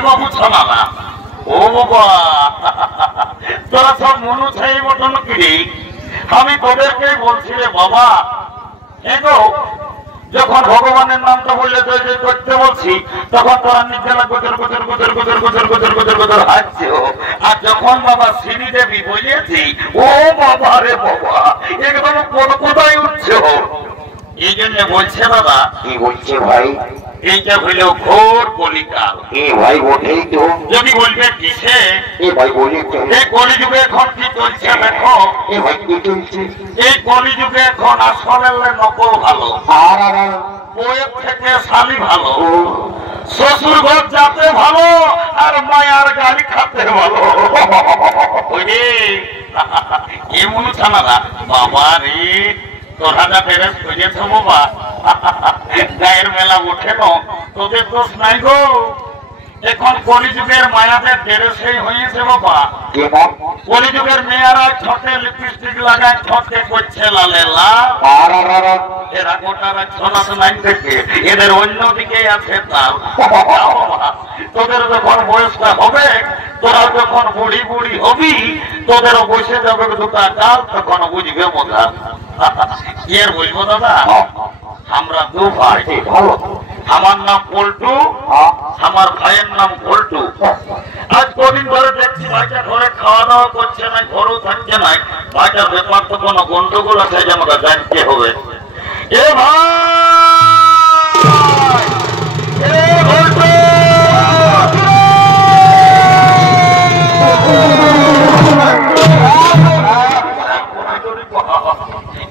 বাবু ছানা ও বাবা তোরা সব মনু ছাই বটন কিরে আমি তোদেরকেই বলছি রে বাবা এগো যখন ভগবানের নামটা বললে জয় জয় করতে বলছি তখন তোরা নিজেরা গোচর গোচর গোচর গোচর গোচর গোচর গোচর গোচর হাসছে আর যখন বাবা শ্রী দেবী বলেছি ও বাবা রে বাবা একদম কোথায় উঠছে এই জন্য বলছে বাবা কি বলছে ভাই এইটা হইল ঘোর কলিকাল এ ভাই বটেই তো যদি বলবে কিসে এ ভাই বলি তো এই কলিযুগে এখন কি চলছে দেখো এ ভাই কি চলছে এই কলিযুগে এখন আসলে নকল ভালো আর আর বইয়ের থেকে শালি ভালো শ্বশুর ঘর যাতে ভালো আর মায়ার গাড়ি খাতে ভালো ওরে এমন ছানারা বাবা রে তোরা যা ফেরেস করেছ বাবা গায়ের মেলা ওঠে না তোদের দোষ নাই গো এখন কলিযুগের মায়াদের ফেরেসই হয়েছে বাবা কলিযুগের মেয়েরা ঠোঁটে লিপস্টিক লাগায় ঠোঁটে করছে লালে লাল আর আর এরা গোটা রাখছো নাই থেকে এদের অন্যদিকে আছে তাল তোদের যখন বয়সটা হবে তোরা যখন বুড়ি বুড়ি হবি তোদেরও বসে যাবে দুটা কাল তখন বুঝবে মজা এর বলবো দাদা আমরা দু ভাই ভালো আমার নাম পল্টু আমার ভাইয়ের নাম ভল্টু আজ কদিন ধরে দেখছি ভাইটা ঘরে খাওয়া দাওয়া করছে না ঘরেও থাকছে না ভাইটার ব্যাপার তো কোনো গন্ডগোল আছে যে আমাকে জানতে হবে এ ভাই এ ভল্টু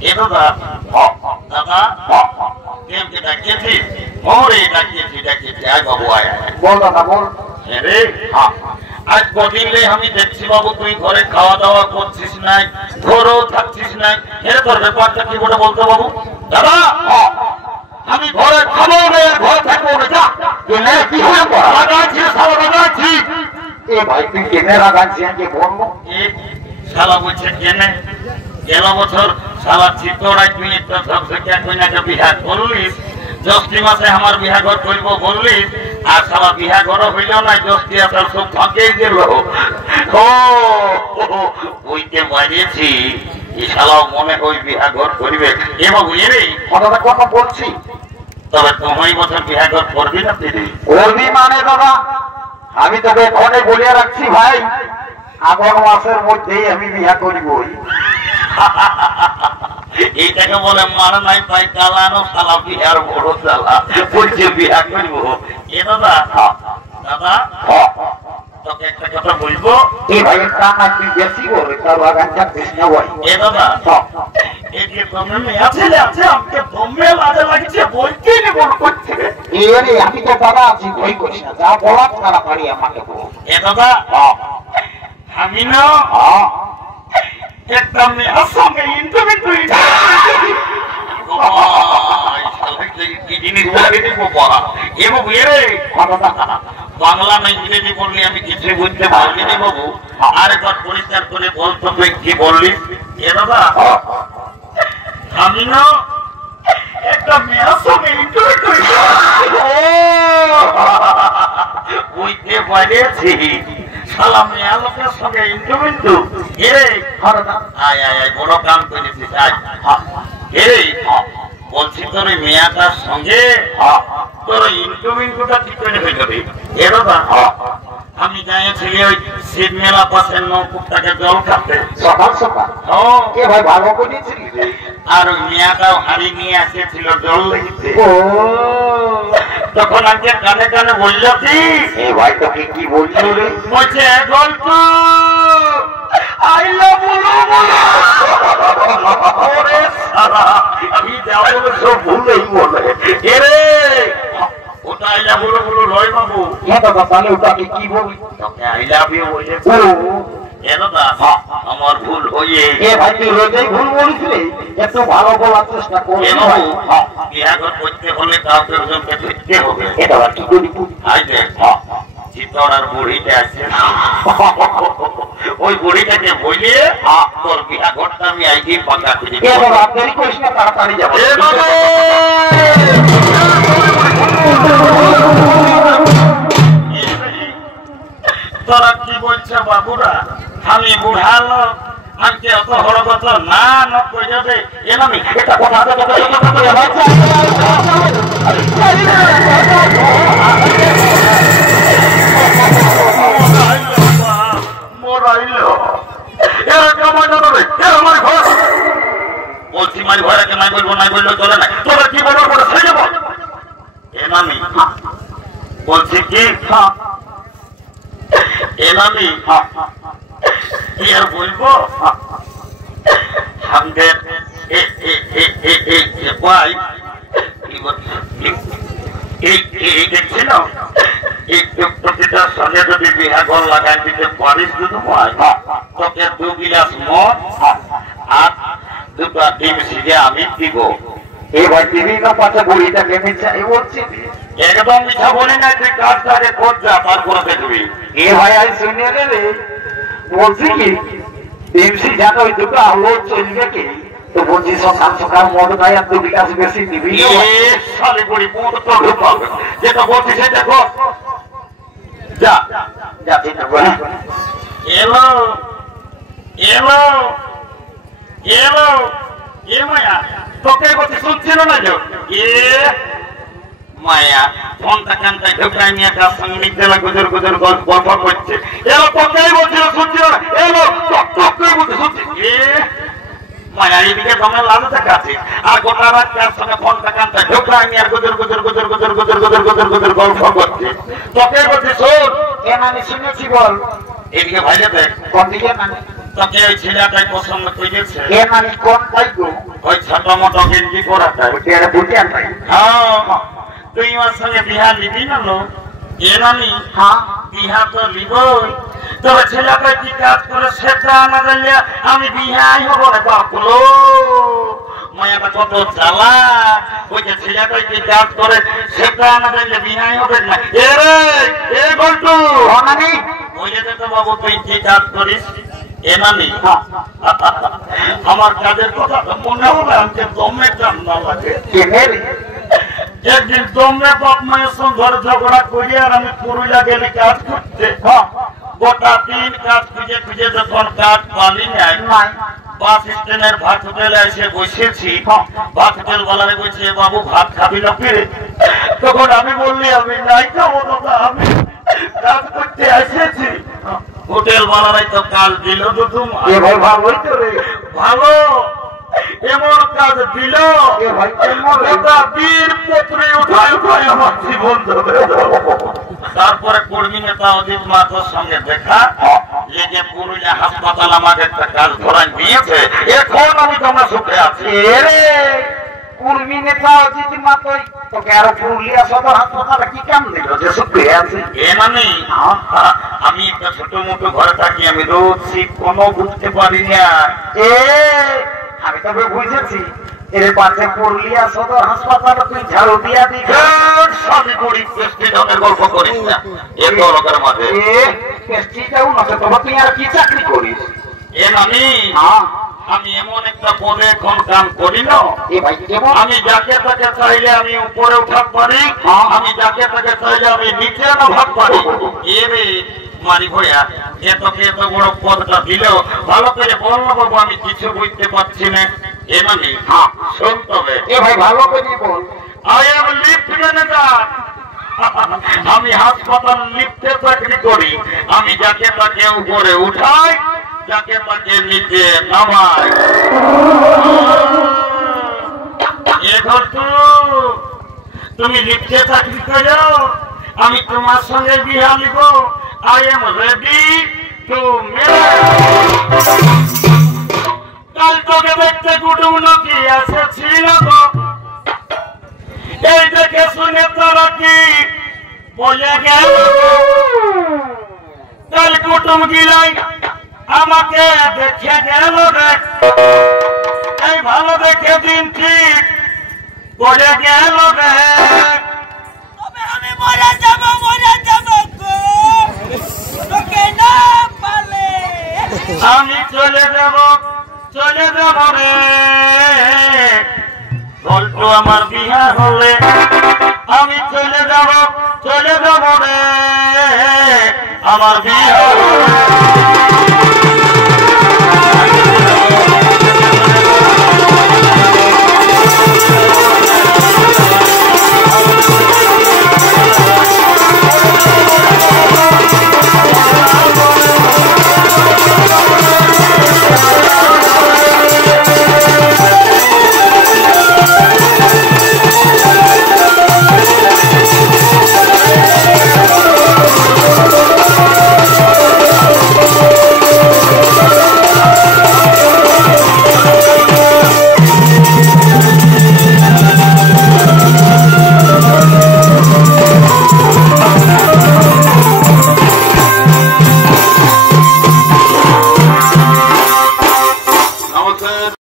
এ দাদা দাদা কেমকে ডাকিয়েছি ওরে ডাকিয়েছি ডাকিয়েছি আয় বাবু আয় বল দাদা বল রে আজ কদিন আমি দেখছি বাবু তুই ঘরে খাওয়া দাওয়া করছিস নাই ঘরেও থাকছিস নাই এর তোর ব্যাপারটা কি বলে বলতো বাবু দাদা আমি ঘরে খাবো না ঘরে থাকবো না যা কি হয়ে লাগাচ্ছি সালা লাগাচ্ছি এ ভাই তুই কেনে লাগাচ্ছি আজকে বলবো শালা বলছে কেনে গেল বছর শালা চিত্তরায় তুই একটা সবসেকে কইনাকে বিহা করলিস জ্যৈষ্ঠী মাসে আমার বিহা ঘর করব বললিস আর শালা বিহা ঘর হইল না জ্যৈষ্ঠী আসার সব ফাঁকেই গেল ও ওইতে বাজিয়েছি এই শালাও মনে হই বিহা ঘর করিবে এ বাবু এরে কথাটা কথা বলছি তবে তুমি বছর বিহা ঘর করবি না দিদি করবি মানে দাদা আমি তোকে এখনই বলিয়া রাখছি ভাই আগর মাসের মধ্যেই আমি বিহা করিবই এইটাকে বলে মারা নাই পাই কালানো শালা বিহার বড় শালা বলছে বিহা করব এ দাদা দাদা তোকে একটা কথা বলবো এই ভাইয়ের টাকা তুই বেশি করে তার বাগান যাচ্ছিস না ভাই এ দাদা এই যে তোমরা আছে আছে আমাকে তোমরা লাজে লাগছে বলতে নি বল করতে এরে আমি তো দাদা আছি ভয় করিস না যা বলার তারা পারি আমাকে বল এ দাদা আমি না একটা মেয়ে আসামে ইন্টারভিউ তুই বাংলা না ইংরেজি বললি আমি কিছু বুঝতে পারিনি বাবু আর একবার পরিষ্কার করে বলতো তুই কি বললি এ দাদা আমি না একটা মেয়ের সঙ্গে ইন্টারভিউ বুঝতে পারিছি শালা মেয়া লোকের সঙ্গে ইন্টারভিউ এরে আয় আয় আয় বড় কাম করেছিস আয় এরে বলছি তোর মেয়াটার সঙ্গে তোর ইন্টারভিউটা কি করে হয়ে যাবে এ দাদা আমি যাইছিলি ওই শীত মেলা পাশের নৌকুটাকে জল খাতে সকাল সকাল কে ভাই ভালো করেছিলি আর ওই মেয়াটাও হাড়ি নিয়ে আসেছিল জল লেগেছে তখন আজকে কানে কানে বললো কি এই ভাই তোকে কি বলছো রে বলছে গল্প আইলা বলো ওরে সারা কি যাবো সব ভুলেই বলে এরে ওটা আইলা বলো বলো রয় বাবু তাহলে ওটাকে কি বলি তোকে আই লাভ ইউ বলে দাদা আমার ভুল হয়ে এ ভাই তুই রোজই ভুল বলছিলি একটু ভালো বলার চেষ্টা করবি বিয়া করতে হলে কাউকে একজনকে দেখতে হবে এটা কি করি আই দেখ চিত্তরার বুড়িটা আছে ওই বুড়িটাকে বলে তোর বিয়া ঘরটা আমি আইডি পাকা করে দেরি করিস না তাড়াতাড়ি যাবো তোরা কি বলছে বাবুরা আমি বুড়ালো আমি অত হরগত না না কই যাবে এলামি এটা কথা বলছি মারি ভয়কে নাই বলবো নাই বললেও চলে না তোরা কি বলবো বলে সে যাবো এলামি বলছি কি এলামি কি আর বলবো আমাদের দেখছিল প্রতিটার সঙ্গে যদি বিহা ঘর লাগাই দিতে পারিস শুধু তোকে 2 গিলাস মদ আর 2টা ডিম সিজে আমি দিব এবার বিভিন্ন পাশে বুড়িটাকে মিশাই বলছি একদম মিঠা বলি না তুই কাজটাকে করছে তারপরে দেখবি এ ভাই আজ শুনে রে বলছি কি ডিমসি জানো ওই দুটো আলো চলবে কি তো বলছি সকাল সকাল মদ খাই আর 2 গিলাস বেশি দিবি সালে বড়ি মদ তো ঢুকাবে যেটা বলছি সেটা কর যা যা ঠিক এলো এলো এলো এ মায়া তোকে বলছি শুনছিল না যে মায়া ফোনটা কানটায় ঢুকাই নিয়ে কার সঙ্গে নিচেলা গুজর গুজর গল্প করছে এলো তোকেই বলছিল শুনছিল না এলো তোকেই বলছে শুনছি মায়া এইদিকে তোমার লালু দেখাচ্ছে আর গোটা রাত কার সঙ্গে ফোনটা কানটায় ঢুকাই নিয়ে আর গুজর গুজর গুজর গুজর গুজর গুজর গুজর গুজর গল্প করছে তোকেই বলছি শোন কেন আমি শুনেছি বল এইদিকে ভাইয়া দেখ কোন দিকে মানে তোকে ওই ছেলেটাই পছন্দ করেছে কেন আমি কোন পাই গো ওই ছোট মোটো গেঞ্জি পরাটা ওটা আর বুঝি আর পাই হ্যাঁ তুই আমার সঙ্গে বিহা নিবি না লো এ নানি হ্যাঁ বিহা তো নিবই তবে ছেলেটা কি কাজ করে সেটা না জানলে আমি বিহাই হবো না বাপুলো মায়াটা কত জ্বালা ওই যে ছেলেটা কি কাজ করে সেটা না জানলে বিহাই হবে না এ রে এ বল্টু নানি ওই যে তো বাবু তুই কি কাজ করিস এ নানি আমার কাজের কথা তো মনে হবে আমাকে দমে কান্না লাগে একদিন তোমরা বাপ মায়ের সঙ্গে ঘর ঝগড়া করি আর আমি পুরুলিয়া গেলে কাজ করতে গোটা দিন কাজ খুঁজে খুঁজে যখন কাজ পালি নাই বাস স্ট্যান্ডের ভাত হোটেলে এসে বসেছি ভাত হোটেল বালারে বলছে বাবু ভাত খাবি না ফিরে তখন আমি বললি আমি নাই খাবো দাদা আমি কাজ করতে এসেছি হোটেল বালারাই তো কাজ দিল দুধু ভালো এমন কাজ দিল বীর পুত্রী উঠায় উঠায় আমার জীবন ধরে তারপরে কর্মী নেতা অজিত মাতার সঙ্গে দেখা যে পুরুলিয়া হাসপাতাল আমাকে একটা কাজ ধরাই দিয়েছে এখন আমি তোমরা সুখে আছি কর্মী নেতা অজিত মাতই তোকে আরো পুরুলিয়া সদর হাসপাতালে কি কাম দিল যে সুখে আছে এ মানে আমি একটা ছোট মোটো ঘরে থাকি আমি রোজ শীত কোনো বুঝতে পারি না আমি তবে বুঝেছি এর পাশে পুরুলিয়া সদর হাসপাতালে তুই ঝাড়ু দিয়া দিবি সবই করি প্রেস্টিজের গল্প করিস না এত লোকের মাঝে প্রেস্টিজটাও না তবে তুই আর কি চাকরি করিস এ আমি আমি এমন একটা পদে এখন কাম করি না আমি যাকে তাকে চাইলে আমি উপরে উঠাতে পারি আমি যাকে তাকে চাইলে আমি নিচে নামাতে পারি এরে মারি ভয়া এতকে এত বড় পদটা দিল ভালো করে বললো বাবু আমি কিছু বুঝতে পারছি না এ মানে শোন তবে ভাই ভালো করে বল আই এম লিফট ম্যানেজার আমি হাসপাতাল লিফটে চাকরি করি আমি যাকে তাকে উপরে উঠাই যাকে তাকে নিচে নামাই এখন তুমি লিফটে চাকরি করো আমি তোমার সঙ্গে বিয়া নিব I am ready to marry. কাল তোকে দেখতে কুটুম নাকি এসেছিল গো এই দেখে শুনে তারা কি বলে গেল কাল কুটুম গিলাই আমাকে দেখে গেল রে এই ভালো দেখে দিন ঠিক বলে গেল রে আমি মরে যাব তোকে না পালে আমি চলে যাব রে বলতো আমার বিয়া হলে আমি চলে যাব রে আমার বিয়ে